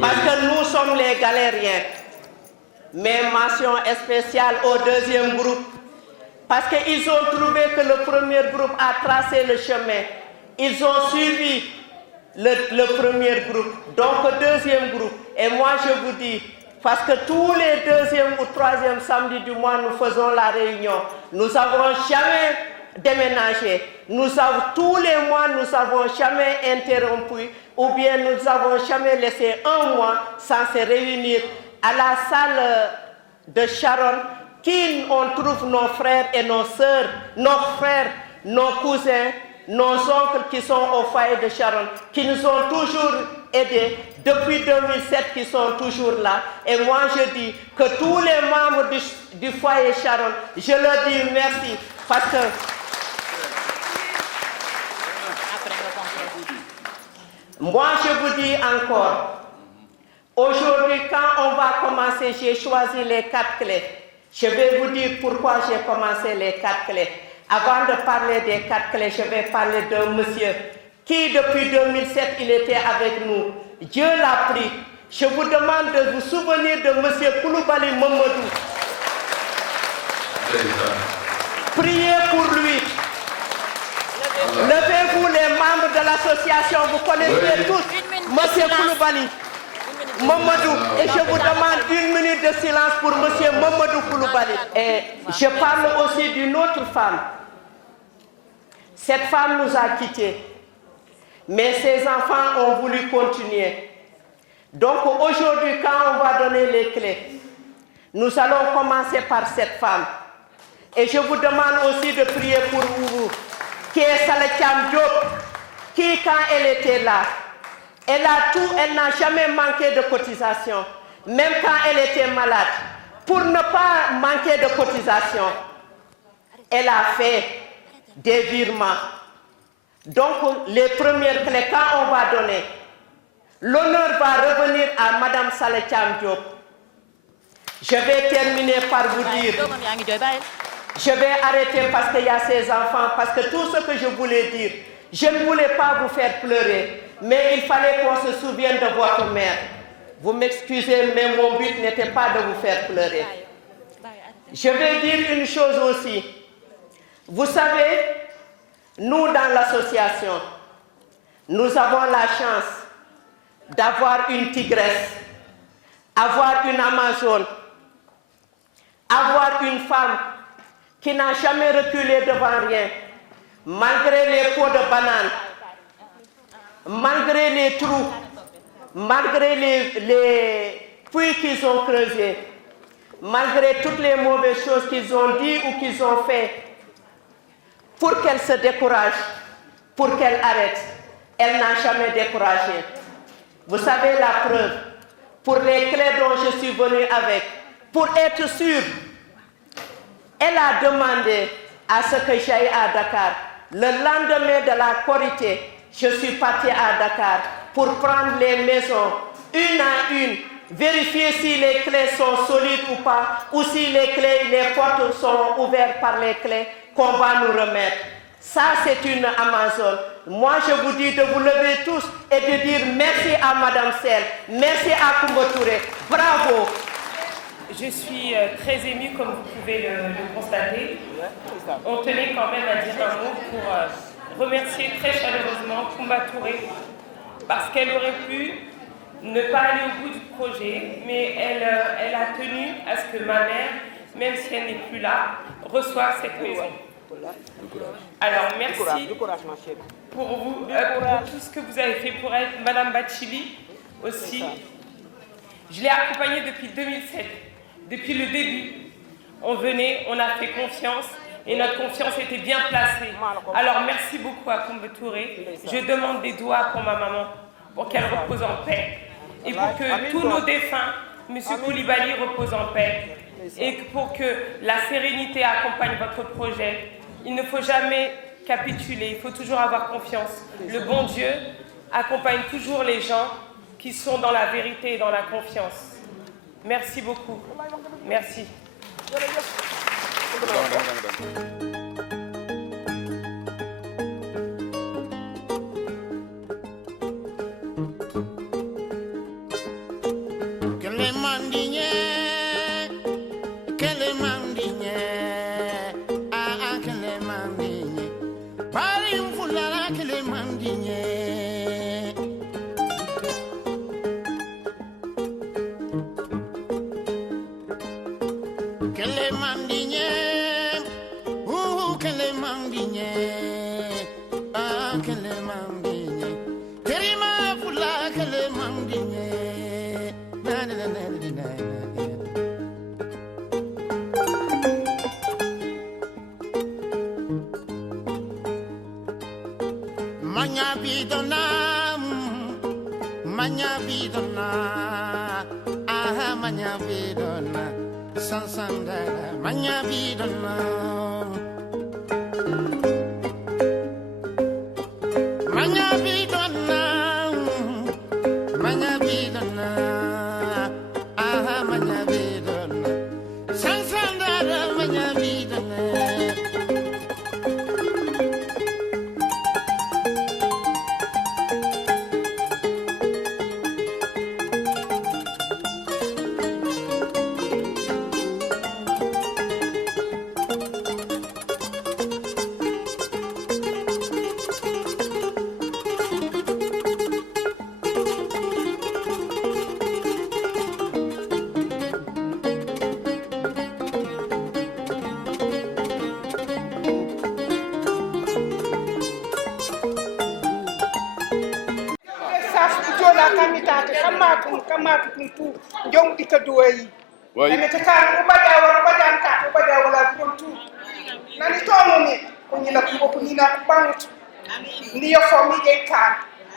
Parce que nous sommes les galériens. Mais mention spéciale au deuxième groupe. Parce qu'ils ont trouvé que le premier groupe a tracé le chemin. Ils ont suivi le premier groupe. Donc, deuxième groupe. Et moi, je vous dis, parce que tous les deuxième ou troisième samedis du mois, nous faisons la réunion. Nous n'avons jamais déménagé. Tous les mois, nous n'avons jamais interrompu ou bien nous n'avons jamais laissé un mois sans se réunir à la salle de Sharon, qui on trouve nos frères et nos sœurs, nos frères, nos cousins, nos oncles qui sont au foyer de Sharon, qui nous ont toujours aidés depuis 2007, qui sont toujours là. Et moi, je dis que tous les membres du foyer Sharon, je leur dis merci parce que moi, je vous dis encore, aujourd'hui, quand on va commencer, j'ai choisi les 4 clés. Je vais vous dire pourquoi j'ai commencé les 4 clés. Avant de parler des 4 clés, je vais parler d'un monsieur qui, depuis 2007, il était avec nous. Dieu l'a pris. Je vous demande de vous souvenir de monsieur Koulibaly Mamadou. Priez pour lui. Levez-vous les membres de l'association, vous connaissez tous monsieur Koulibaly Mamadou. Et je vous demande 1 minute de silence pour monsieur Mamadou Koulibaly. Et je parle aussi d'une autre femme. Cette femme nous a quittés. Mais ses enfants ont voulu continuer. Donc aujourd'hui, quand on va donner les clés, nous allons commencer par cette femme. Et je vous demande aussi de prier pour vous, qui est Saletiam Diop, qui quand elle était là, elle a tout, elle n'a jamais manqué de cotisation, même quand elle était malade. Pour ne pas manquer de cotisation, elle a fait des virements. Donc, les premières clés, quand on va donner, l'honneur va revenir à Madame Saletiam Diop. Je vais terminer par vous dire, je vais arrêter parce qu'il y a ces enfants, parce que tout ce que je voulais dire, je ne voulais pas vous faire pleurer, mais il fallait qu'on se souvienne de votre mère. Vous m'excusez, mais mon but n'était pas de vous faire pleurer. Je vais dire une chose aussi. Vous savez, nous dans l'association, nous avons la chance d'avoir une tigresse, avoir une Amazone, avoir une femme qui n'a jamais reculé devant rien, malgré les pots de bananes, malgré les trous, malgré les puits qu'ils ont creusés, malgré toutes les mauvaises choses qu'ils ont dit ou qu'ils ont fait, pour qu'elle se décourage, pour qu'elle arrête. Elle n'a jamais découragé. Vous savez la preuve, pour les clés dont je suis venue avec, pour être sûre, elle a demandé à ce que j'aille à Dakar. Le lendemain de la Korité, je suis partie à Dakar pour prendre les maisons une à une, vérifier si les clés sont solides ou pas, ou si les portes sont ouvertes par les clés qu'on va nous remettre. Ça, c'est une Amazone. Moi, je vous dis de vous lever tous et de dire merci à Madame Sel, merci à Koumba Touré. Bravo. Je suis très émue, comme vous pouvez le constater. On tenait quand même à dire un mot pour remercier très chaleureusement Koumba Touré, parce qu'elle aurait pu ne pas aller au bout du projet, mais elle a tenu à ce que ma mère, même si elle n'est plus là, reçoive cette maison. Alors merci pour vous, pour tout ce que vous avez fait pour elle. Madame Bachili aussi. Je l'ai accompagnée depuis 2007. Depuis le début, on venait, on a fait confiance et notre confiance était bien placée. Alors merci beaucoup à Koumba Touré. Je demande des doigts pour ma maman, pour qu'elle repose en paix. Et pour que tous nos défunts, M. Koulibaly, reposent en paix. Et pour que la sérénité accompagne votre projet. Il ne faut jamais capituler, il faut toujours avoir confiance. Le bon Dieu accompagne toujours les gens qui sont dans la vérité et dans la confiance. Merci beaucoup. Merci.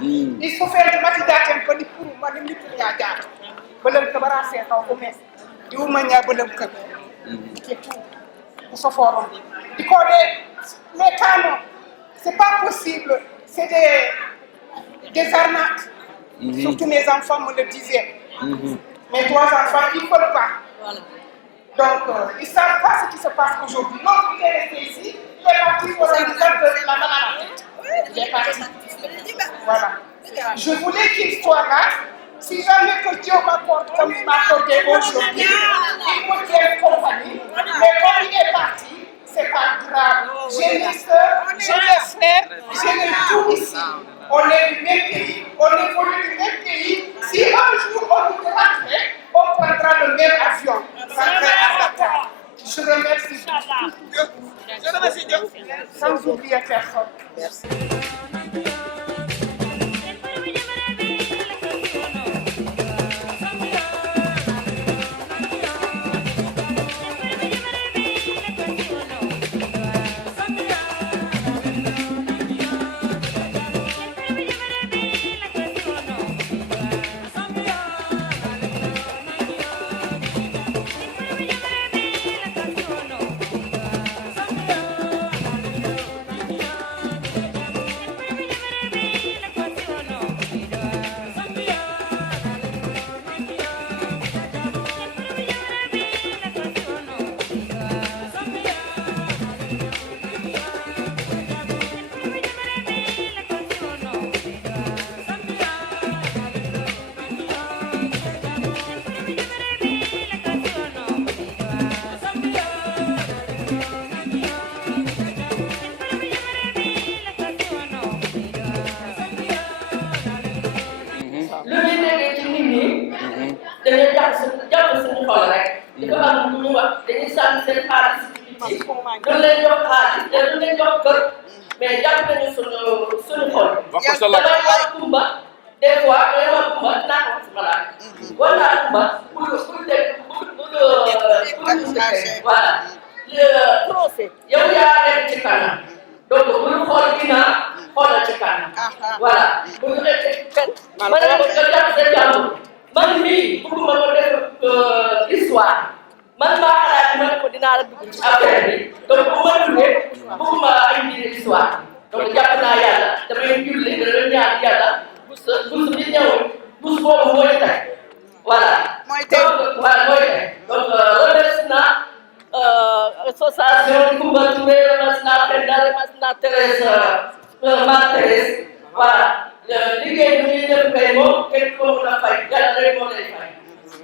Il faut faire de matidaten ko di pour ma dem pour nya jaar beulem ko bara fe taw ko mes di uma nya beulem ko ki tout ko so forum di ko les canons c'est pas possible c'est des arnaques surtout mes enfants me le disaient mes 3 enfants ils ne veulent pas donc ils savent pas ce qui se passe aujourd'hui l'autre qui est resté ici il est parti pour la maladie il est parti. Voilà. Je voulais qu'il soit là. Si jamais que Dieu m'accorde comme il m'a accordé aujourd'hui, il me tient compagnie. Mais comme il est parti, c'est pas grave. J'ai mes soeurs, j'ai mes frères, j'ai mes tout ici. On est du même pays, on évolue du même pays. Si un jour on nous raterait, on prendra le même avion. Je remercie. Je remercie Dieu. Sans oublier personne. Merci.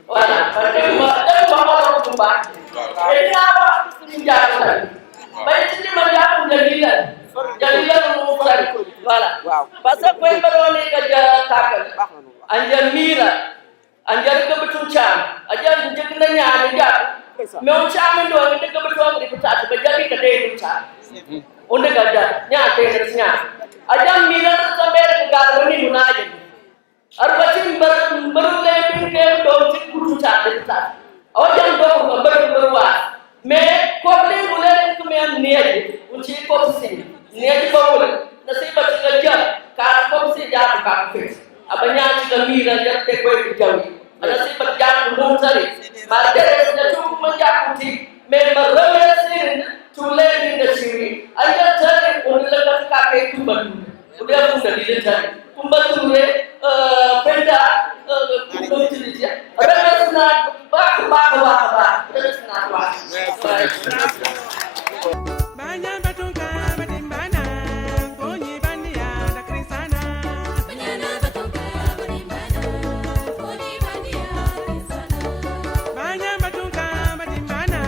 Voilà. Wow. Pasal kau baru ni kerja takkan. Anjar mira, anjar kebetulan, anjar jenengannya anjar. Memang cakap doang ini kebetulan di pusat. Berjadi kedai pusat. Untuk kerja, nyata terusnya. Anjar mira sampai ke garu ni guna aja. Arbacin berulai pinggir doang cik pusat di pusat. Anjar berbuat. मैं कोपले बोले तो मैं नियत उनसे कोपसे नियत बोले नसीब बच्चे लज्जा कार कोपसे जा काफे अब यहाँ चिकनी रंजन ते कोई जाऊँ नसीब बच्चा उन्होंने सरे बातें रंजन चुप मजा कुछ मैं मरने से चूल्हे में नसीबी अगर सरे उन्हें लगा काफे तुम बनूँ उन्हें तुम नदीले सरे तुम बनूँ पेंटा तुम चलीजिए अरे मैं सुना bah terus kenapa banyak batungka badimbana konyi bandia da krisana banyak batungka badimbana konyi bandia krisana banyak batungka badimbana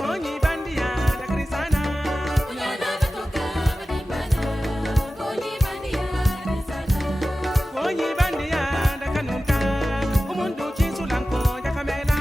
konyi bandia da krisana banyak batungka badimbana konyi bandia krisana konyi bandia da kanunta umundu chinsulanko da kamela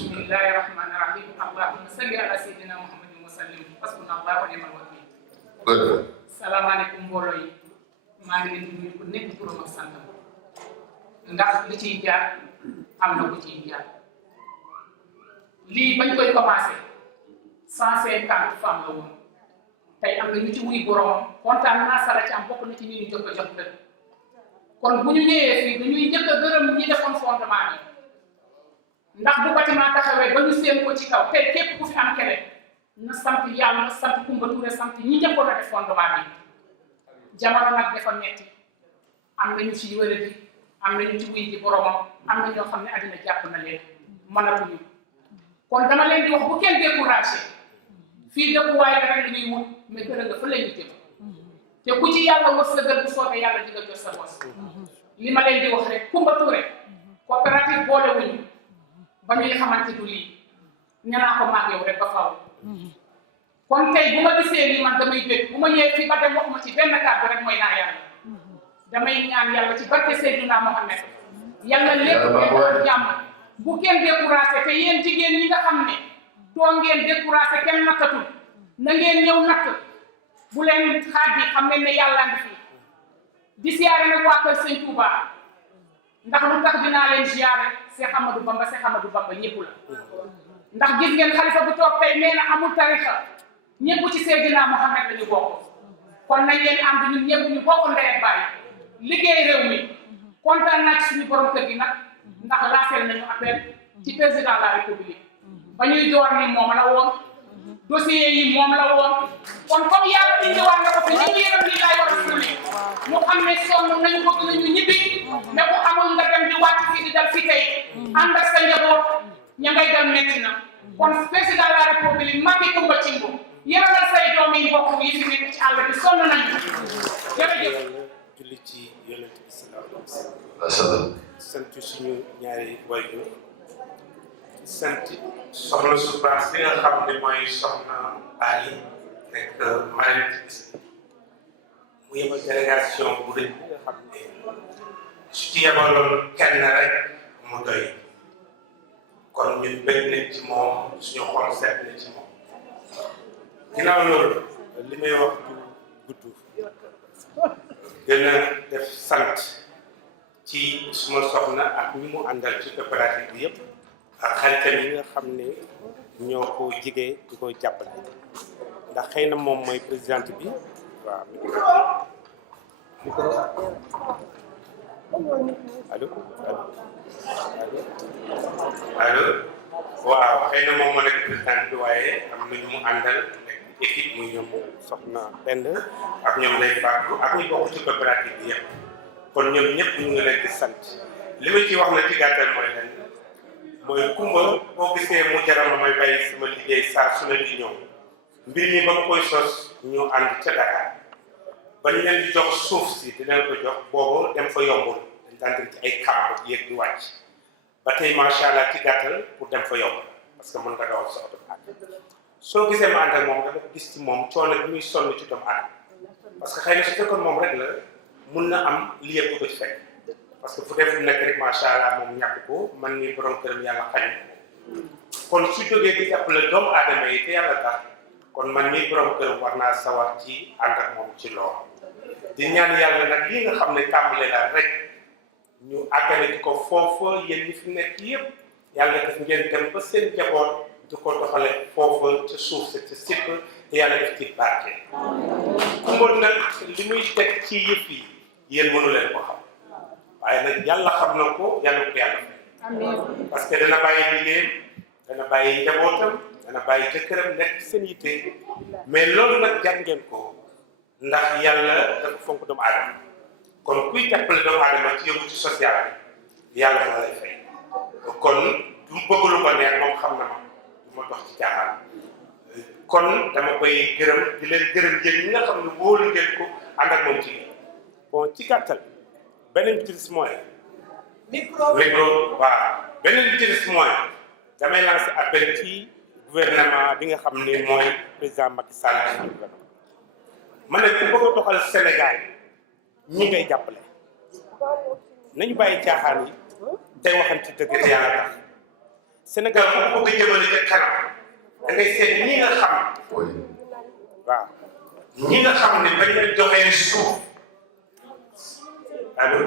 Bismillahirrahmanirrahim. Allahumma salli ala sayyidina Muhammadin wa sallim. Hasbunallahu wa ni'mal wakeel. Salaamaaleykum mbooloo yi maa ngi leen di nuyu ku nekk turam ak santam ndax li ciy jaar am na ku ciy jaar lii bañ koy commencé 150 femmes la woon tey am na ñu ci wuy borom kontaan naa sara ci am bokk na ci ñi ñu jox dëgg kon bu ñu ñëwee fii dañuy njëkk a gërëm ñi defoon fondement bi ndax bu bâtiment taxawee ba ñu seen ko ci kaw tey képp ku fi am keneen na sant yàlla na sant Kumba Touré sant ñi njëkkoon a def fondement bi jamono nag dafa metti am na ñu ci wéradi am na ñu ci wuy ji boromam am na ñoo xam ne àddina jàpp na leen mënatuñu kon dama leen di wax bu kenn découragé fii dëkkuwaay la rek li ñuy wut mais gën a nga fa la ñu jëm te ku ci yàlla wërsëgal bu soobee yàlla di nga jot sa bos li ma leen di wax rek Kumba Touré coopérative boolewuñu ba ñuy xamante du lii ñanaa ko maag yow rek ba faw kon tey bu ma gisee lii man damay bég bu ma ñëwee fii ba dem wax ma ci benn kàddu rek mooy naa yàlla damay ñaan yàlla ci barke Seydina Mohamed yàlla lépp nekk jàmm bu kenn découragé te yéen jigéen ñi nga xam ne too ngeen découragé kenn nakkatul na ngeen ñëw natt bu leen xaaj bi xam ngeen ne yàlla ngi fi di siyaare nag waa kër Sëñ Touba ndax lu tax dinaa leen ziyaare Cheikh Amadou Bamba ñëpp la ndax gis ngeen xalifa bu toog tey nee na amul tarixa ñëpp ci Seydina Mohamed la ñu bokk kon nañ leen ànd ñun ñëpp ñu bokk ndey ak baay liggéey réew mi kontaan naa ci suñu borom kër gi nag ndax lancé nañu appel ci président de la république ba ñuy door ni moom la woon dossier yi moom la woon kon comme yàlla indiwaat na ko fi ñu yërëm lii laa yor suuli ñu xam ne sonn nañu bëgg nañu ñibbi mais bu amul nga dem di wàcc fii di dal fi tey ànd ak sa njaboot ña ngay dal metti na kon président de la république Macky Coumba Thimbo yërëmal say doom yi mbokk yi fi nekk ci àll bi sonn nañu jërëjëf julli ci yonent bi sallallahu alayhi wa sallam sant suñu ñaari waajur sant soxna su baax si nga xam ne mooy soxna Ali nekk marraine mu yebal délégation bu rëy bi nga xam ne su ci yebaloon kenn rek mu doy kon ñun bëgg nañ ci moom suñu xol seet na ci moom ginnaaw loolu li may wax du gudd gën a def sant ci suma soxna ak ñi mu àndal ci coopérative bi yëpp ak xaritam yi nga xam ne ñoo ko jigee di ko jàppale ndax xëy na moom mooy présidente bi waaw micro allo allo waaw xëy na moom moo nekk président bi waaye am na ñu mu àndal nekk équipe muy ñoom soxna Pend ak ñoom lay fàttu ak ñu bokk ci coopérative bi yëpp kon ñoom ñëpp ñu ngi leen di sant li ma ci wax na ci gàttal mooy leen mooy kumba boo gisee mu jaral may bàyyi sama liggéey saa su ne di ñëw mbir mi ba koy sos ñu ànd ca Dakar ba ñu leen di jox suuf si di leen ko jox boobu dem fa yombul dañ daan dem ci ay kàmb yéeg di wàcc ba tey macha allah ci gàttal pour dem fa yomb parce que mën nga dawal sa oto soo gisee ma ànd ak moom dafa gis ci moom coono bi muy sonn ci doomu aadama parce que xëy na su fekkoon moom rek la mun na am li yëpp ko ci fekk parce que fu def nekk rek macha allah moom ñàkk ko man ni borom këram yàlla xañ kon su jógee di jàppale doomu aadama yi te yàlla tax kon man ni borom këram war naa sawar ci ànd ak moom ci loolu di ñaan yàlla nag lii nga xam ne tàmbale la rek ñu àggale ko foofa yéen ñi fi nekk yëpp yàlla def ngeen dem ba seen jaboot di ko doxale foofa ca suuf sa ca sipp te yàlla def ci barke kumboon nag li muy teg ci yëpp yi yéen mënu leen ko xam waaye nag yàlla xam na ko yàlla ko yàlla fay parce que dana bàyyi liggéeyam dana bàyyi njabootam dana bàyyi jëkkëram nekk seen yitte mais loolu nag jar ngeen ko ndax yàlla dafa fonk doomu aadama kon kuy jàppale doomu aadama ci yëngu ci social bi yàlla la lay fay kon du mu bëgg lu ko neex moom xam na ma du ma dox ci caaxaan kon dama koy gërëm di leen gërëm yéen ñi nga xam ne wóolu ngeen ko ànd ak moom ci bon ci gàttal beneen bi ci des mooy micro waaw beneen bi ci des mooy damay lancer appel ci gouvernement bi nga xam ne mooy président Macky Sall ma ne ku bëgg a doxal Sénégal ñi ngay jàppale nañu bàyyi caaxaan yi tey waxante dëgg te yàlla tax Sénégal ku ko bëgg a jëmale ca kanam da ngay seet ñi nga xam waaw ñi nga xam ne bañ leen joxee suuf allo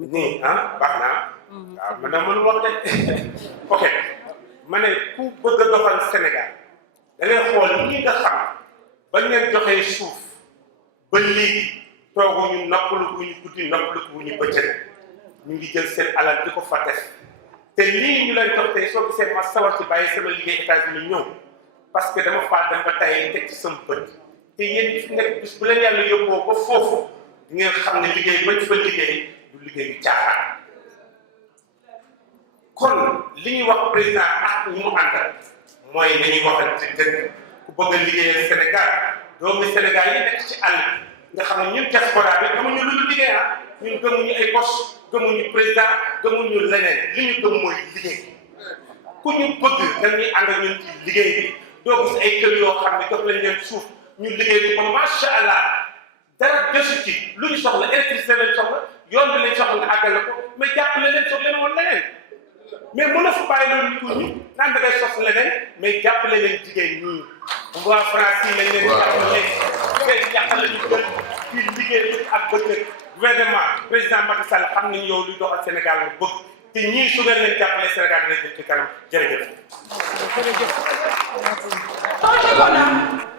nii baax naa waaw man nag mënu wax de ok ma ne ku bëgg a doxal Sénégal da ngay xool ñi nga xam bañ leen joxee suuf ba léegi tooguñu noppalu bu ñu guddi noppalu bu ñu bëccëg ñu ngi jël seen alal di ko fa def te lii ñu leen jox tey soo gisee ma sawar ci bàyyi sama liggéey États-Unis ñëw parce que dama faa dem ba tey teg ci sama bët te yéen ñi fi nekk bis bu leen yàlla yóbboo ba foofu di ngeen xam ne liggéey bañ fa liggéey du liggéey yu caaxaan kon li ñuy wax président ak ñi mu àndal mooy nañuy waxante dëgg ku bëgg a liggéeyal Sénégal doomu Sénégal yi nekk ci àll bi nga xam ne ñun diaspora bi gëmuñu lu dul liggéey ñun gëmuñu ay poste gëmuñu président gëmuñu leneen li ñu gëm mooy liggéey ku ñu bëgg dañuy ànd ak ñun ci liggéey bi doo gis ay kër yoo xam ne jox lañ leen suuf ñu liggéey bi ba macha allah dara desu ci lu ñu soxla électricité lañ soxla yoon bi lañ soxla nga àggale ko mais jàppale leen soxla leen woon leneen mais mën na fa bàyyi loolu nit ñi naan da ngay sos leneen mais jàppale leen jigéen ñi waa France yi lañ leen jàppale seen yàqal lañu gën di liggéey ak bëccëg gouvernement président Macky Sall xam nañ yow luy doxal Sénégal lu bëgg te ñii su ngeen leen jàppale Sénégal dina jëm ci kanam jërëjëf. Projet qu'on a,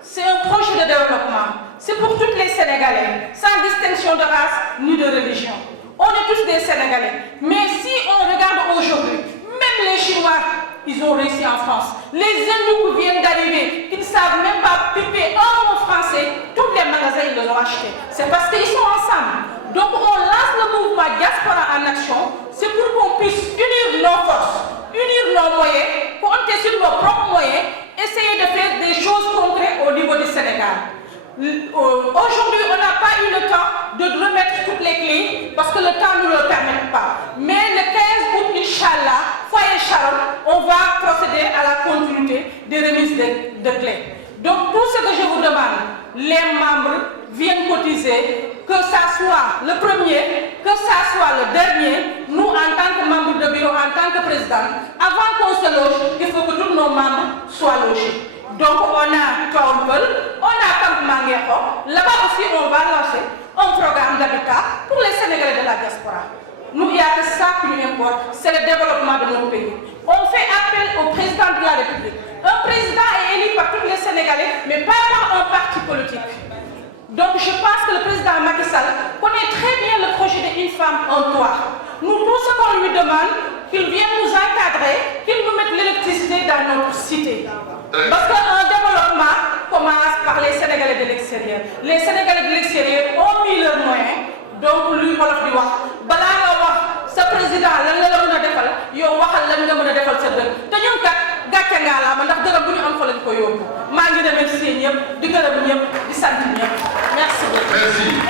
c'est un projet de développement. C'est pour tous les Sénégalais, sans distinction de race ni de religion. On est tous des Sénégalais. Mais si on regarde aujourd'hui, même les Chinois, ils ont réussi en France. Les hindous qui viennent d'arriver, qui ne savent même pas piper un mot français, tous les magasins, ils les ont achetés. C'est parce qu'ils sont ensemble. Donc on lance le mouvement Diaspora en action. C'est pour qu'on puisse unir nos forces, unir nos moyens, compter sur nos propres moyens, essayer de faire des choses concrètes au niveau du Sénégal. Aujourd'hui, on n'a pas eu le temps de remettre toutes les clés parce que le temps ne nous le permet pas. Mais le 15 août, Inch'Allah, Foyer Sharon, on va procéder à la continuité des remises de clés. Donc tout ce que je vous demande, les membres viennent cotiser, que ça soit le premier, que ça soit le dernier, nous en tant que membres de bureau, en tant que président, avant qu'on se loge, il faut que tous nos membres soient logés. Donc on a Tombol, on a Camp Manguejo, là-bas aussi on va lancer un programme d'habitat pour les Sénégalais de la diaspora. Nous, il n'y a que ça qui nous importe, c'est le développement de notre pays. On fait appel au président de la République. Un président est élu par tous les Sénégalais, mais pas par un parti politique. Donc je pense que le président Macky Sall connaît très bien le projet de Une femme, un toit. Nous, tout ce qu'on lui demande, qu'il vienne nous encadrer, qu'il nous mette l'électricité dans notre cité. Parce qu'un développement commence par les Sénégalais de l'extérieur. Les Sénégalais de l'extérieur ont mis leurs moyens, donc lui wolof di wax balaa nga wax sa président lan la mën a defal yow waxal lan nga mën a defal sa dëkk te ñun kat gàcce ngaa laa ma ndax dëgg bu ñu am fa lañ ko yóbbu maa ngi remercier ñëpp di gërëm ñëpp di sant ñëpp merci beaucoup. Merci.